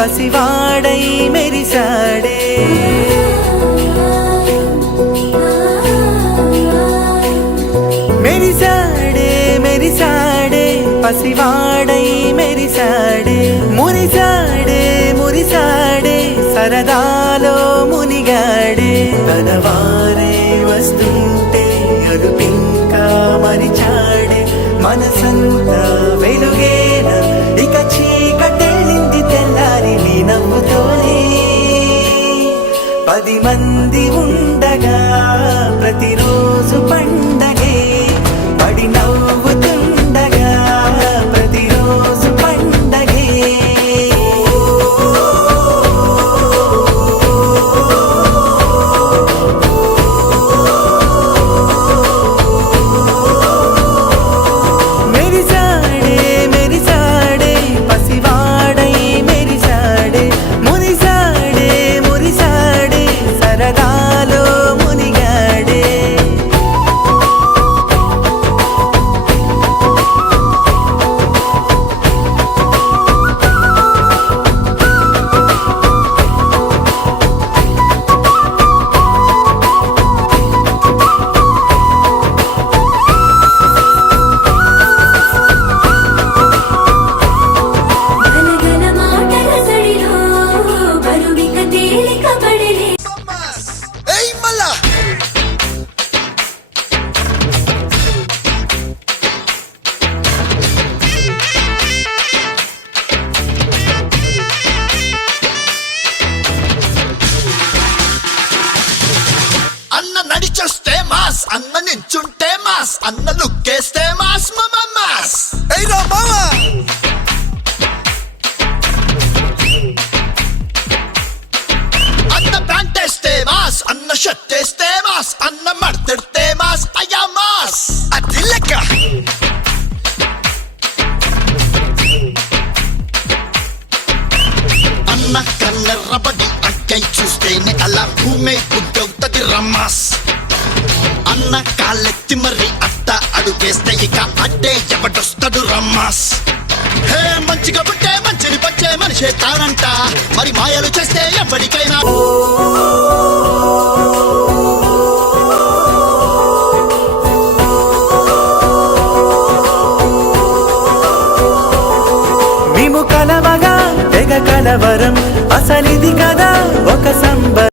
పసివాడై మెరిసాడే మెరిసాడే మెరిసాడే పసివాడై మెరిసాడే మురిసాడే మురిసాడే సరదాలో మునిగాడే తన వారే వస్తుంటే అదుపింకా మరిచాడే మనసంతా వెలుగేనా ఇక చీకటెళ్ళింది తెల్లారి నీ నవ్వుతోనే 10 మంది ఉండగా ప్రతిరోజు పండగే పడి నవ్వుతుండగా ప్రతిరోజు పండగే మెరిసాడే మెరిసాడే పసివాడై మెరిసాడే మురిసాడే మురిసాడే సరదాలో మునిగాడే గలగల మాటల సడిలో బరువిక తేలిక పడలే ఏయ్ మల్లా అన్న నడిచొస్తే మాస్ అన్న నించుంటే మాస్ అన్న లుక్కేస్తే మాస్ మాస్ ఏయ్ రా మావా అన్న ప్యాంట్ వేస్తే మాస్ అన్న షర్ట్ వేస్తే మాస్ అన్న మడతెడితే మాస్ అయ్యా మాస్ అది లెక్క అన్న కన్నెర్రబడి అక్కై చూస్తేనే అలా భూమే బుద్ధవుతది రమ్మాస్ అన్న కాళ్ళెత్తి మరి అట్ట అడుగేస్తే ఇక అడ్డే ఎవడొస్తాడు రమ్మాస్ హే మంచిగా పుట్టే మంచిని పచ్చే మనిషే తానంట మరి మాయలు చేస్తే ఎప్పటికైనా మేము కలవగా తెగ కలవరం అసలిది కదా ఒక సంబరం